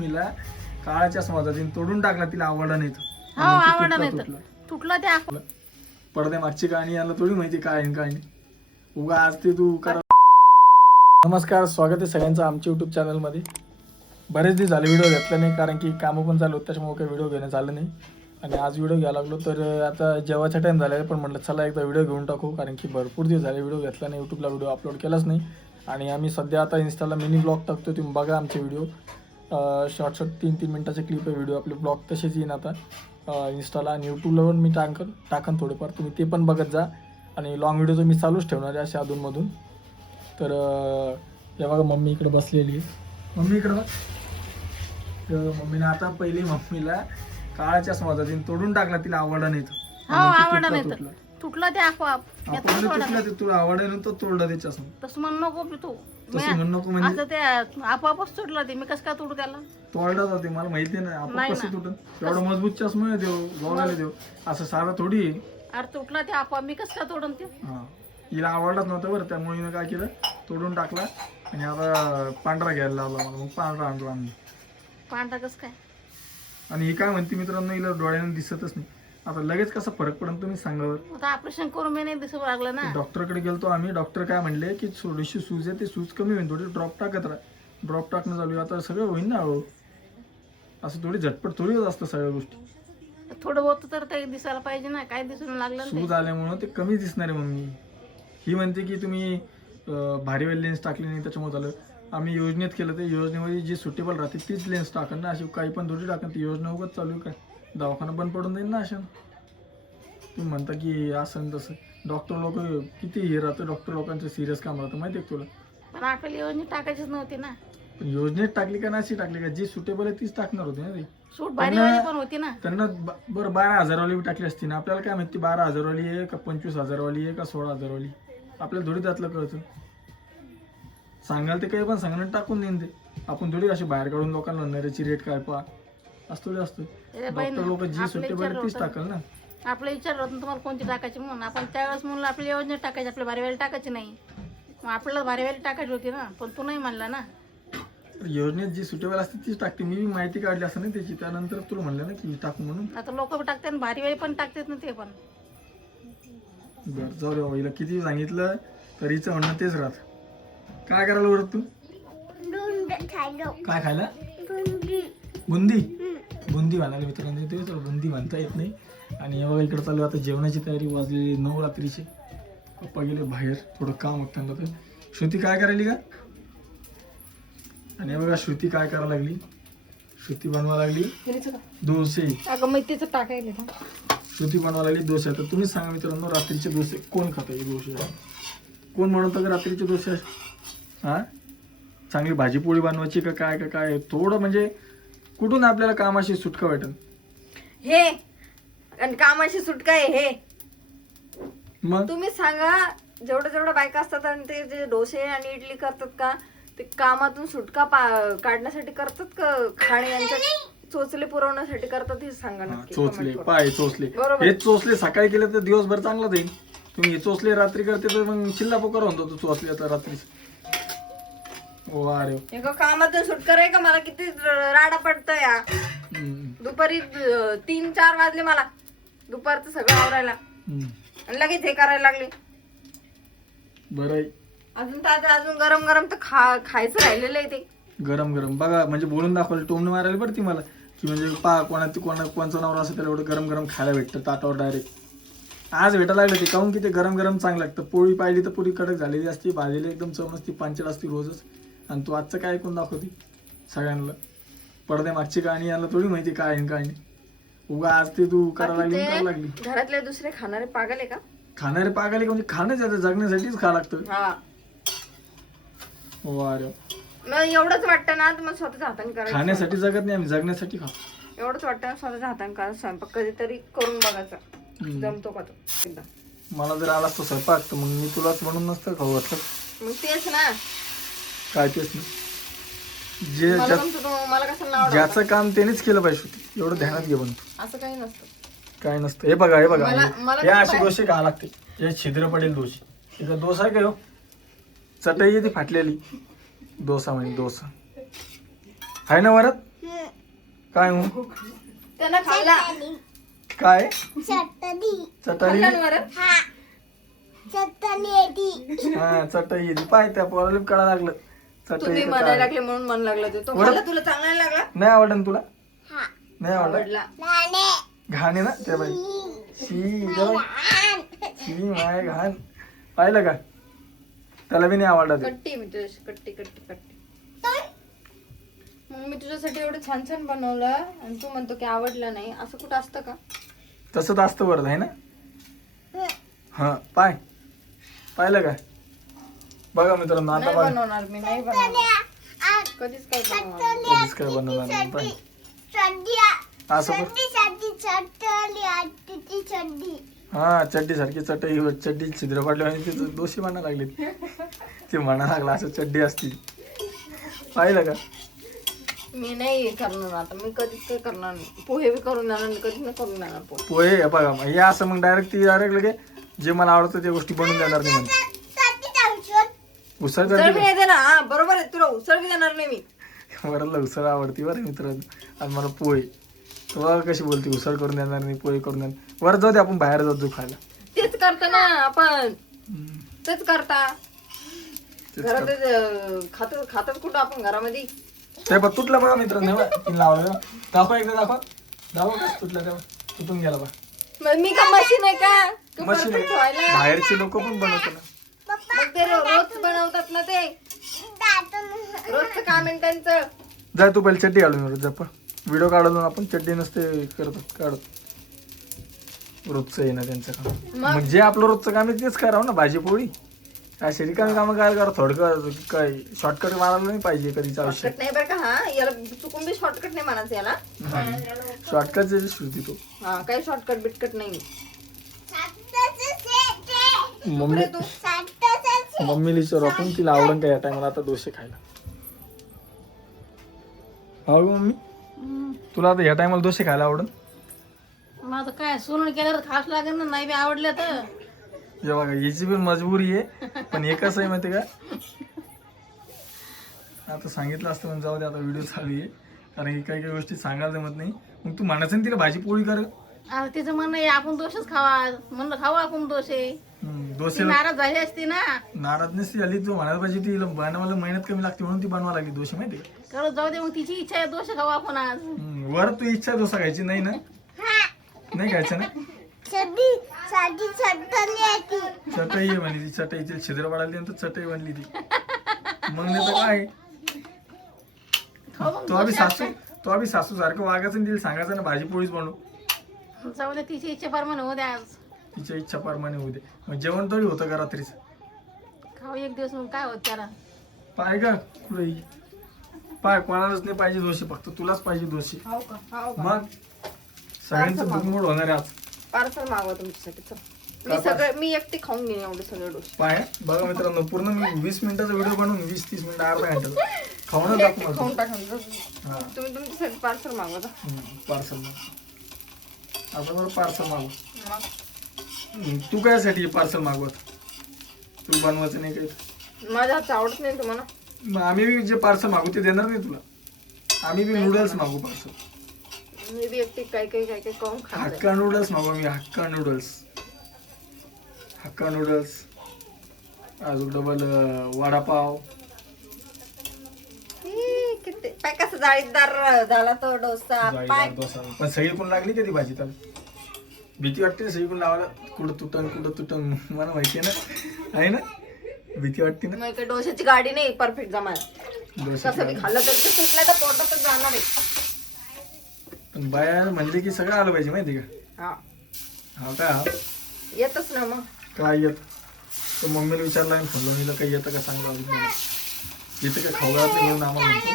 मीला काळा चष्मा होता तिने तोडून टाकला, तिला आवडला नाही हो आवडला नाही तर तुटला ते पडद्या मागची कहाणी याला थोडी माहिती काय आहे काय नाही. उगा आज ते तू करा. नमस्कार, स्वागत आहे सगळ्यांचं आमच्या यूट्यूब चॅनलमध्ये. बरेच दिवस झाले व्हिडिओ घेतला नाही, कारण की कामं पण चालू होतं, त्याच्यामुळे काही व्हिडिओ घेणं झालं नाही. आणि आज व्हिडिओ घ्यायला लागलो तर आता जेवायचा टाईम झाला आहे, पण म्हटलं चला एकदा व्हिडिओ घेऊन टाकू, कारण की भरपूर दिवस झाले व्हिडिओ घेतला नाही, यूट्यूबला व्हिडिओ अपलोड केलाच नाही. आणि आम्ही सध्या आता इन्स्टाला मिनी ब्लॉग टाकतो, तुम्ही बघा आमचे व्हिडिओ. शॉर्ट 3-3 मिनटाचे क्लिप आहे व्हिडिओ, आपले ब्लॉग तसेच येईन आता इन्स्टाला आणि यूट्यूबला मी टाकन थोडेफार, तुम्ही ते पण बघत जा. आणि लॉंग व्हिडिओ तर मी चालूच ठेवणार आहे अशा अधूनमधून. तर हे बघा मम्मी इकडे बसलेली आहे. मम्मी इकडे बघ. तर मम्मीने आता पहिले मम्मीला काळा चष्मा होता तिने तोडून टाकला, तिला आवडला नाही तो. हो आवडला नाही तर तुटला ते आपोआप. तुला आवडला नाही तो तोडला ते चष्मा. तसं म्हणू नको तू, तसं म्हणू नको म्हणजे असं ते आपोआपच तुटलं ते. मी कसं काय तुटू त्याला? तोडला होते मला माहिती नाही आपण कसं तुटन. एवढा मजबूत चष्मा देव गोगाला देव असं सारा थोडी. अरे तुटला ते आपोआप, मी कसं काय तोडून ते? हा, हिला आवडलाच नव्हता बरं, त्यामुळे हिनं काय केलं, तोडून टाकला. आणि आता पांढरा घ्यायला लावला मला, मग पांढरा आणला आम्ही. पांढरा कसं काय? आणि ही काय म्हणते मित्रांनो, हिला डोळ्यानं दिसतच नाही. आता लगेच कसा फरक पडेल तुम्ही सांगा बरं. आता ऑपरेशन करून मी नाही दिसू लागलं ना. डॉक्टरकडे गेलतो आम्ही. डॉक्टर काय म्हणले की थोडीशी सूज आहे, ते सूज कमी होईल, थोडी ड्रॉप टाकत राहा. ड्रॉप टाकणं चालू आहे आता, सगळं होईल ना. हो, असं थोडी झटपट थोडी होत असतं सगळ्या गोष्टी. थोडं होतं तर काही दिसायला पाहिजे ना, काय दिसून लागलं सूज आल्यामुळं ते कमी दिसणार आहे. मम्मी ही म्हणते की तुम्ही भारी लेन्स टाकली नाही त्याच्यामुळे झालं. आम्ही योजनेत केलं, ते योजनेमध्ये जी सुटेबल राहते तीच लेन्स टाकन ना, अशी काही पण थोडी टाकन. ती योजना उगाच चालू आहे काय, दवाखाना बंद पडून जाईल ना अशा. तुम्ही म्हणता की असं तसं. डॉक्टर लोक किती हे राहतं, डॉक्टर लोकांचं सिरियस काम राहतं माहिती आहे तुला. पण आपल्याला योजना टाकायचीच नव्हती ना. पण योजनेत टाकली का नाशी टाकली का, जी सुटेबल आहे तीच टाकणार होती ना ती. सूट भारी पण होती ना. त्यांना बरं 12,000 वाली टाकली असती ना. आपल्याला काय माहिती 12,000 वाली आहे का 25,000 वाली आहे का 16,000 वाली. आपल्याला थोडी त्यातलं कळतं. सांगाल ते काही पण सांगणं टाकून देईन ते. आपण थोडी अशी बाहेर काढून लोकांना म्हणणाऱ्याची रेट काय पहा असतो असतो. डॉक्टर लोक जी सुटेबल आहे तीच टाकल ना. आपलं विचार होतं तुम्हाला कोणती टाकायची म्हणून. आपण त्यावेळेस म्हणलं आपल्या योजनेत टाकायची, आपल्या भारीवाली टाकायची नाही. मग आपल्याला भारीवाली टाकायची होती ना, पण तू नाही म्हणला ना. योजनेत जी सुटेबल असते तीच टाकते. मी माहिती काढली असं नाही त्याची, त्यानंतर तुला म्हणलं ना की टाकू म्हणून. आता लोक टाकतात भारीवाली पण टाकतात ना ते पण. बरं जाऊ दे, हिला किती सांगितलं तरी हिचं म्हणणं तेच राहत. काय करायला बरं तू? काय खायला? बुंदी. बुंदी म्हणाले मित्रांनो, ते तर बुंदी म्हणता येत नाही. आणि बघा इकडं चालू आता जेवणाची तयारी. वाजलेली 9 रात्रीचे. पप्पा गेले बाहेर, थोडं काम होतं त्यांना. तर श्रुती काय करायली का? आणि बघा श्रुती काय करायला लागली. श्रुती बनवा लागली डोसे. श्रुती बनवा लागली डोसे. आता तुम्हीच सांगा मित्रांनो, रात्रीचे डोसे कोण खाता? हे डोसे कोण म्हणतं का रात्रीचे डोसे? हा, चांगली भाजी पोळी बनवायची का काय? थोडं म्हणजे कुठून आपल्याला कामाशी सुटका भेटेल हे, आणि कामाशी सुटका आहे हे. मग तुम्ही सांगा, जेवढं बायका असतात आणि ते जे डोसे आणि इडली करतात का, ते कामातून सुटका काढण्यासाठी करतात का खाणे यांच्या चोचले पुरवण्यासाठी करतात? हे सांगा नक्की. चोचले पाय चोचले, बरोबर. हे चोचले सकाळी केले तर दिवसभर चांगलं जाईल. तुम्ही हे चोचले रात्री करते तर मग चिल्ला पोकार म्हणतो तू चोचले आता रात्री. अरे कामातून सुटका आहे का? मला किती राडा पडतो या. दुपारी 3-4 वाजले मला दुपारचं सगळं आवरायला, आणि लगेच हे करायला लागले. बरं, अजून गरम गरम तर खायचं राहिलेलं आहे ते. गरम बघा, म्हणजे बोलून दाखवलं, टोमणे मारायला पडती मला की म्हणजे कोणचा नवरा असं त्याला एवढं गरम खायला भेटतं ताटावर डायरेक्ट. आज भेटायला लागलं ते काहून की ते गरम चांगलं लागतं. पोळी पाहिली तर पुरी कडक झालेली असते, भाजलेली एकदम चव नसती, पांचट असते रोजच. आणि तू आजचं काय ऐकून दाखवते सगळ्यांना. पडद्या मागची कहाणी यांना थोडी माहिती काय नाही. उगा आज ते तू करायला लागली. घरातले दुसरे खाणारे पागल आहे का? खाणारे पागल आहे का म्हणजे खाणंच आहे, जगण्यासाठीच खा लागतं. मग एवढंच वाटतं ना, तर मग स्वतःच्या हाताने करायचं. खाण्यासाठी जगत नाही आम्ही, जगण्यासाठी खातो. एवढंच वाटतं ना, स्वतःच्या हाताने करायचं स्वयंपाक. कधीतरी करून बघायचा जमतो का तो एकदा. मला जर आलास तो स्वयंपाक तर मग मी तुलाच म्हणून नसतं खाऊ घातलं. मग तेच ना, काय तेच नाही. जे मला कसं नाव ज्याचं काम त्यानेच केलं पाहिजे, एवढं ध्यानात घे. पण असं काही नसतं. काय नसतं. हे बघा मला हे असे डोसे खा लागते. हे छिद्र पडेल डोसे. तिथं डोसा आहे का हो, चटई ती फाटलेली. डोसा म्हणजे डोसा आहे ना वरात. काय हो त्यानं खाल्ला काय चटणी चटई खाल्ल्यावर हा चटणी येते हा चटई येते पाय त्या पोराला कळा लागलं चटई तुम्ही का म्हणायला काय? लागले म्हणून मन लागलं ते तो बरं. खाल्ला तुला चांगला नाही लागला नाही आवडलं ना तुला हा नाही आवडलं आवडला नाणे घाण आहे ना त्या बाई शी ग शी माय घाण पाहिलं का त्याला बी नाही आवडलं ते. कट्टी मी तुझ्याशी कट्टी मग मी तुझ्यासाठी एवढं छान छान बनवलं आणि तू म्हणतो की आवडलं नाही असं कुठं असतं का तसंच असतं बरं आहे ना हा पाहिलं का बघा मित्रांनो आता नाही बघा बनवणार मी नाही बनवणार कधीच काय बनवणार कधीच काय बनवणार नाही पाय असं पण हा चड्डी सारखी चटई चड्डी छिद्र पडली आणि तिथं दोषी म्हणा लागले ते म्हणा लागला असं चड्डी असती पाहिलं का मी नाही करणार आता मी कधीच काय करणार नाही पोहे बी करून देणार नाही कधीच नाही करून देणार पोहे पोहे हे बघा हे असं मग डायरेक्ट लगे जे मला आवडतं त्या गोष्टी बनवून देणार नाही म्हणजे उसळ उसळ करते बी नाही देणार हा बरोबर आहे तुला उसळ बी देणार नाही मी मला उसळ आवडती बरं मित्रांनो आणि मला पोहे तेव्हा कशी बोलते उसळ करून देणार नाही पोहे करून देणार वर जाऊ दे आपण बाहेर जाऊ खायला तेच करता ना आपण हम्म. तेच करता तेच घरात खातात कुठं आपण घरामध्ये ते बघ तुटलं बघा मित्रांनो हे बघ, तीन लावलं दाखवा एकदा दाखवा कसं तुटलं तेव्हा तुटून गेला बा मग मी का मशीन आहे का मशीन perfect व्हायला बाहेरचे लोक पण बनवते ना मग ते रोज बनवतात ना ते रोजचं काम आहे त्यांचं जा तू पहिले चड्डी घालून जप व्हिडिओ काढलो ना आपण चड्डी नसते करत काढत रोजचं आहे ना त्यांचं काम म्हणजे आपलं रोजचं काम आहे तेच करावं ना भाजी पोळी अशी रिकामी कामं काय करा थोडं काय शॉर्टकट मारायला नाही पाहिजे कधीच आयुष्य शॉर्टकट नाही बरं का हा याला चुकून बी शॉर्टकट नाही म्हणायचं याला शॉर्टकट श्रुती तो हा काही शॉर्टकट बिटकट नाही मम्मी मम्मीला विचारू आपण तिला आवडून काय या टायमाला आता डोसे खायला हो ग मम्मी तुला आता या टायमाला डोसे खायला आवडून मग आता काय सोनं केल्यावर खास लागेल ना नाही बी आवडलं तर हे बघा याची पण मजबुरी आहे पण हे कसं आहे माहिती का आता सांगितलं असतं म्हणजे जाऊ दे आता व्हिडिओ चालू आहे कारण की काही काही गोष्टी सांगायला जमत नाही मग तू म्हणायचं ना तिला भाजी पोळी कर आता तिचं म्हणणं आहे आपण दोषच खावा म्हणलं खाऊ आपण दोषे ती डोसे नाराज झाली असती ना नाराज नसती झाली तू म्हणायला पाहिजे तिला बनवायला मेहनत कमी लागते म्हणून ती बनवा लागली डोसे माहिती का करत जाऊ दे मग तिची इच्छा आहे दोष खाऊ आपण आज वर तू इच्छा डोसा खायची नाही ना नाही खायचं ना चटई आहे म्हणली ती चटई तिला छिद्र पडायला नंतर चटई बनली ती मग नाही तर काय खाऊ मग तो आम्ही सासू सारखं वागायचं आणि तिला सांगायचं ना भाजी पोळीच बनव जाऊ दे तिची इच्छा प्रमाणे होऊ दे आज तिच्या इच्छा प्रमाणे होऊ दे मग जेवण तरी होतं का रात्रीच खाऊ एक दिवस मग काय होत त्याला पाय का कुठे पाय कोणालाच नाही पाहिजे दोषी फक्त तुलाच पाहिजे दोषी हो का हो का मग सगळ्यांचं भूकमोड होणार आहे आज पार्सल मागवा तुमच्यासाठी चल मी एकटी खाऊन घेईन एवढे सगळे डोसे पाय बघा मित्रांनो पूर्ण मी 20 मिनिटाचा व्हिडिओ बनवून 20-30 मिनिटं अर्धा घंटा खाऊनच दाखवणार खाऊन टाका हा तुम्ही तुमच्यासाठी पार्सल मागवा पार्सल असं बरं पार्सल मागव मग तू कायसाठी पार्सल मागवत तू बनवायचं नाही काही माझ्या हातचं आवडत नाही तुम्हाला मग आम्ही बी जे पार्सल मागू ते देणार नाही तुला आम्ही बी नूडल्स मागू पार्सल मी बी एकटी काय करून खाणार हक्का नूडल्स मागू मी हक्का नूडल्स अजून डबल वडापाव किती पाय कसं जाळीदार झाला तो डोसा पाय जाळीदार डोसा पण सगळी पण लागली कधी भाजी त्याला भीती वाटते ना सगळी पण लावायला कुठं तुटन मला माहिती आहे ना भीती वाटते ना मग डोशाची गाडी नाही परफेक्ट जमायला डोसा कसं बी खाल्लं तरी ते सुटलं तर पोटातच जाणार आहे पण बाया म्हणले की सगळं आलं पाहिजे माहिती का हा हा काय हा येतच ना मग काय येत तर मम्मीला विचारला आणि फोन लावून काही येतं का सांगा अजून मला. येतं का खाऊ घालत नाही म्हणून आम्हाला म्हणतो.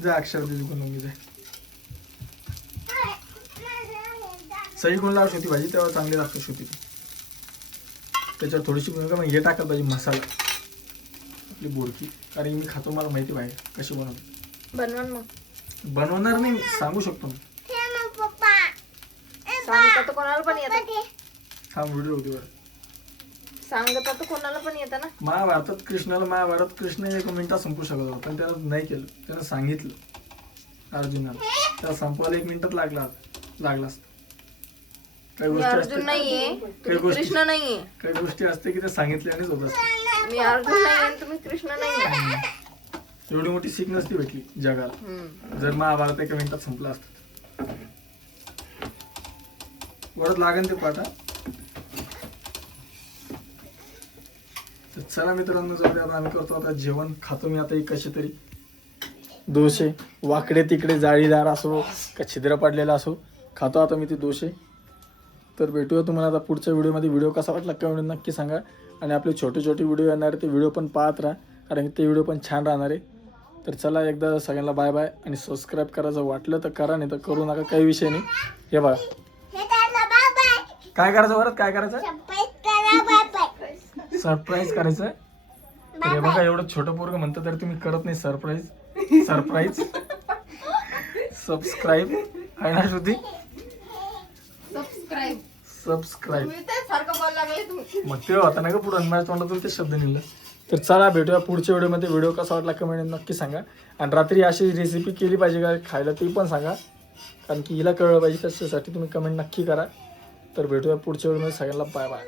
जा अक्षर दिली पण मम्मी जाय सही कोण लाव शेती भाजी तेव्हा चांगली लागते शेती त्याच्यावर थोडीशी मग हे टाकायला पाहिजे मसाला आपली बोडकी कारण मी खातो मला माहिती पाहिजे कशी बनवते बनवून मग बनवणार नाही सांगू शकतो मी सांगता तर कोणाला पण येतं थांब व्हिडिओ होती बरं सांगता तर कोणाला पण येतं ना. महाभारतात कृष्ण 1 मिनिटात संपू शकत होता पण त्यानं नाही केलं. त्यानं सांगितलं अर्जुनाला. त्याला संपवायला 1 मिनिटात लागला असता. काही मी गोष्टी अर्जुन असतात नाहीये, काही तुम्ही गोष्टी कृष्ण नाहीये. काही गोष्टी असते की त्या सांगितल्यानेच होत असतात. मी अर्जुन नाहीये आणि तुम्ही कृष्ण नाहीये. एवढी मोठी सीख नसती भेटली जगाला हम्म. जर महाभारत 1 मिनिटात संपला असतं. वरत लागेल ते पाटा. तर चला मित्रांनो जाऊ दे आता आम्ही करतो आता जेवण. खातो मी आता एक कशी तरी डोसे वाकडे तिकडे जाळीदार असो का छिद्र पडलेला असो खातो आता मी ते डोसे. तर भेटूया तुम्हाला आता पुढच्या व्हिडिओमध्ये. व्हिडिओ कसा वाटला कमेंट नक्की सांगा आणि आपले छोटे छोटे व्हिडिओ येणार आहे ते व्हिडिओ पण पाहत राहा कारण की ते व्हिडिओ पण छान राहणार आहे. तर चला एकदा सगळ्यांना बाय बाय आणि सबस्क्राईब करायचं वाटलं तर करा नाही तर करू नका काही विषय नाही. हे बघा हे दादा बाय बाय. काय करायचं परत काय करायचं सरप्राईज करा बाय बाय. सरप्राईज करायचं. तर हे बघा एवढं छोटं पोरगं म्हणतं तर तुम्ही करत नाही सरप्राईज सबस्क्राईब आहे ना श्रुती. सबस्क्राईब तुम्ही तेच सारखं बोलायला लागले तुम्ही. मग ते होता ना का पुढे माझ्या तोंडातून ते शब्द निघलं. तर चला भेटूया पुढच्या व्हिडिओमध्ये. व्हिडिओ कसा वाटला कमेंट नक्की सांगा आणि रात्री अशी रेसिपी केली पाहिजे का खायला ती पण सांगा कारण की हिला कळलं पाहिजे त्याच्यासाठी तुम्ही कमेंट नक्की करा. तर भेटूया पुढच्या व्हिडिओमध्ये. सगळ्यांना बाय बाय.